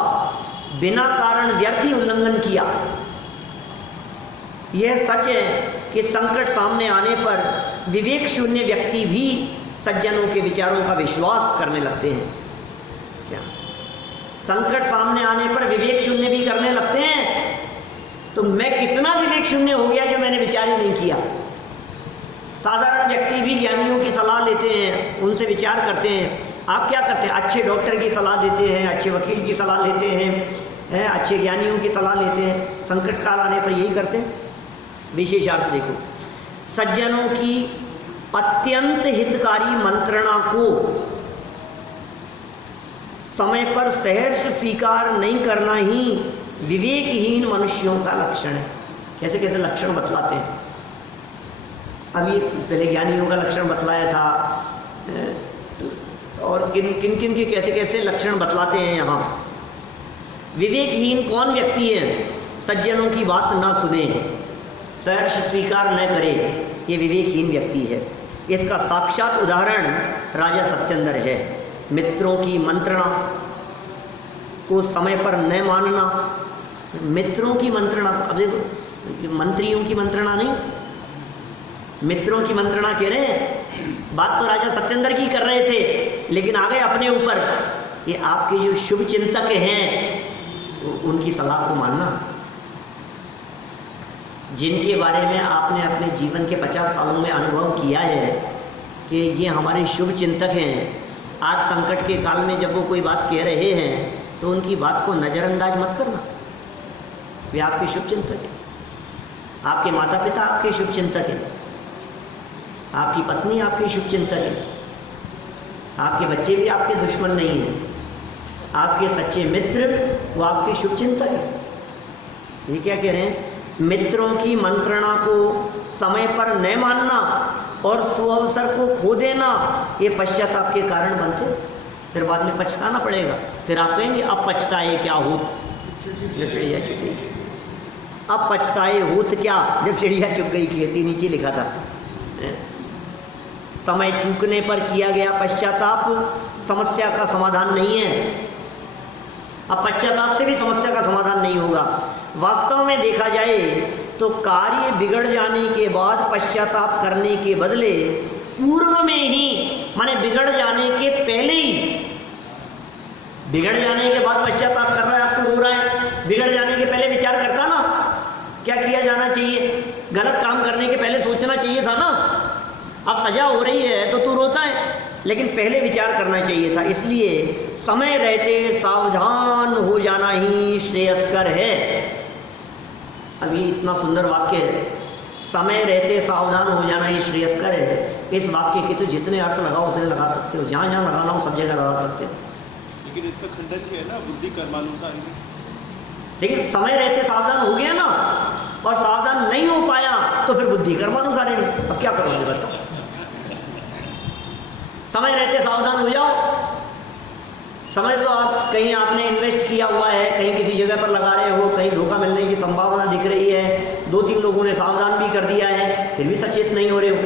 बिना कारण व्यर्थ ही उल्लंघन किया। यह सच है कि संकट सामने आने पर विवेक शून्य व्यक्ति भी सज्जनों के विचारों का विश्वास करने लगते हैं। क्या संकट सामने आने पर विवेक शून्य भी करने लगते हैं? तो मैं कितना विवेक शून्य हो गया जो मैंने विचार ही नहीं किया। साधारण व्यक्ति भी ज्ञानियों की सलाह लेते हैं, उनसे विचार करते हैं। आप क्या करते हैं? अच्छे डॉक्टर की सलाह देते हैं, अच्छे वकील की सलाह लेते हैं, अच्छे ज्ञानियों की सलाह लेते हैं। संकट काल आने पर यही करते हैं। विशेषार्थ देखो, सज्जनों की अत्यंत हितकारी मंत्रणा को समय पर सहर्ष स्वीकार नहीं करना ही विवेकहीन मनुष्यों का लक्षण है। कैसे कैसे लक्षण बतलाते हैं। अभी पहले ज्ञानियों का लक्षण बतलाया था, और किन किन के कैसे कैसे लक्षण बतलाते हैं यहाँ। विवेकहीन कौन व्यक्ति है? सज्जनों की बात ना सुने, सहर्ष स्वीकार न करे, ये विवेकहीन व्यक्ति है। इसका साक्षात उदाहरण राजा सत्येंद्र है। मित्रों की मंत्रणा को समय पर न मानना। मित्रों की मंत्रणा, अब देखो, मंत्रियों की मंत्रणा नहीं, मित्रों की मंत्रणा कह रहे हैं। बात तो राजा सत्येंद्र की कर रहे थे, लेकिन आ गए अपने ऊपर। ये आपके जो शुभ चिंतक हैं, उनकी सलाह को मानना। जिनके बारे में आपने अपने जीवन के 50 सालों में अनुभव किया है कि ये हमारे शुभ चिंतक हैं, आज संकट के काल में जब वो कोई बात कह रहे हैं तो उनकी बात को नज़रअंदाज मत करना। वे आपके शुभ चिंतक हैं। आपके माता पिता आपके शुभ चिंतक हैं, आपकी पत्नी आपके शुभ चिंतक है, आपके बच्चे भी आपके दुश्मन नहीं हैं, आपके सच्चे मित्र वो आपके शुभ चिंतक हैं। ये क्या कह रहे हैं? मित्रों की मंत्रणा को समय पर न मानना और सुअवसर को खो देना, ये पश्चाताप के कारण बनते। फिर बाद में पछताना पड़ेगा। फिर आप कहेंगे अब पछताए क्या होत जब चिड़िया चुग गई। अब पछताए होत क्या जब चिड़िया चुग गई, खेती नीचे लिखा था। समय चूकने पर किया गया पश्चाताप समस्या का समाधान नहीं है। अब पश्चाताप से भी समस्या का समाधान नहीं होगा। वास्तव में देखा जाए तो कार्य बिगड़ जाने के बाद पश्चाताप करने के बदले पूर्व में ही, माने बिगड़ जाने के पहले ही, बिगड़ जाने के बाद पश्चाताप कर रहा है, आप तो रो रहा है, बिगड़ जाने के पहले विचार करता ना क्या किया जाना चाहिए, गलत काम करने के पहले सोचना चाहिए था ना। अब सजा हो रही है तो तू रोता है, लेकिन पहले विचार करना चाहिए था। इसलिए समय रहते सावधान हो जाना ही श्रेयस्कर है। अब ये इतना सुंदर वाक्य है, समय रहते सावधान हो जाना ही श्रेयस्कर है। इस वाक्य के तो जितने अर्थ लगाओ उतने लगा सकते हो, जहाँ जहाँ लगाना हो सब जगह लगा सकते हो। लेकिन इसका खंडन क्या है ना, बुद्धि कर्मानुसार ही। लेकिन समय रहते सावधान हो गया ना, और सावधान नहीं हो पाया तो फिर बुद्धि कर्मानुसारिणी। अब क्या करोगे बताओ? समय रहते सावधान हो जाओ। समझ लो आप कहीं आपने इन्वेस्ट किया हुआ है, कहीं किसी जगह पर लगा रहे हो, कहीं धोखा मिलने की संभावना दिख रही है, 2-3 लोगों ने सावधान भी कर दिया है, फिर भी सचेत नहीं हो रहे हो।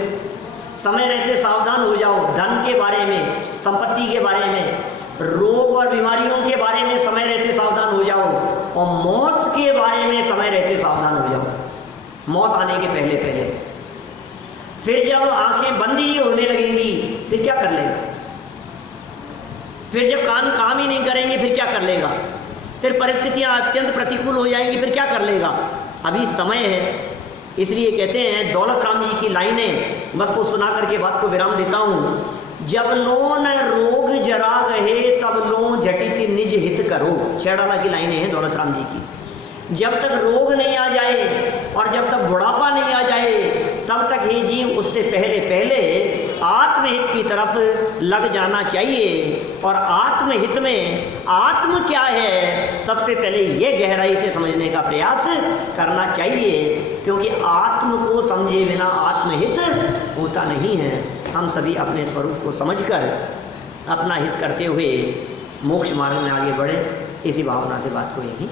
समय रहते सावधान हो जाओ। धन के बारे में, संपत्ति के बारे में, रोग और बीमारियों के बारे में समय रहते सावधान हो जाओ, और मौत के बारे में समय रहते सावधान हो जाओ, मौत आने के पहले पहले। फिर जब आंखें बंद ही होने लगेंगी फिर क्या कर लेगा? फिर जब कान काम ही नहीं करेंगे फिर क्या कर लेगा? फिर परिस्थितियां अत्यंत प्रतिकूल हो जाएंगी फिर क्या कर लेगा? अभी समय है। इसलिए कहते हैं दौलत राम जी की लाइनें, बस को सुना करके बात को विराम देता हूं। जब लो न रोग जरा गहे तब लो झटिति निज हित करो, छेड़ाला की लाइनें हैं दौलत राम जी की। जब तक रोग नहीं आ जाए और जब तक बुढ़ापा नहीं आ जाए तब तक हे जीव उससे पहले पहले आत्महित की तरफ लग जाना चाहिए। और आत्महित में आत्म क्या है सबसे पहले ये गहराई से समझने का प्रयास करना चाहिए, क्योंकि आत्म को समझे बिना आत्महित होता नहीं है। हम सभी अपने स्वरूप को समझकर अपना हित करते हुए मोक्ष मार्ग में आगे बढ़े, इसी भावना से बात को यही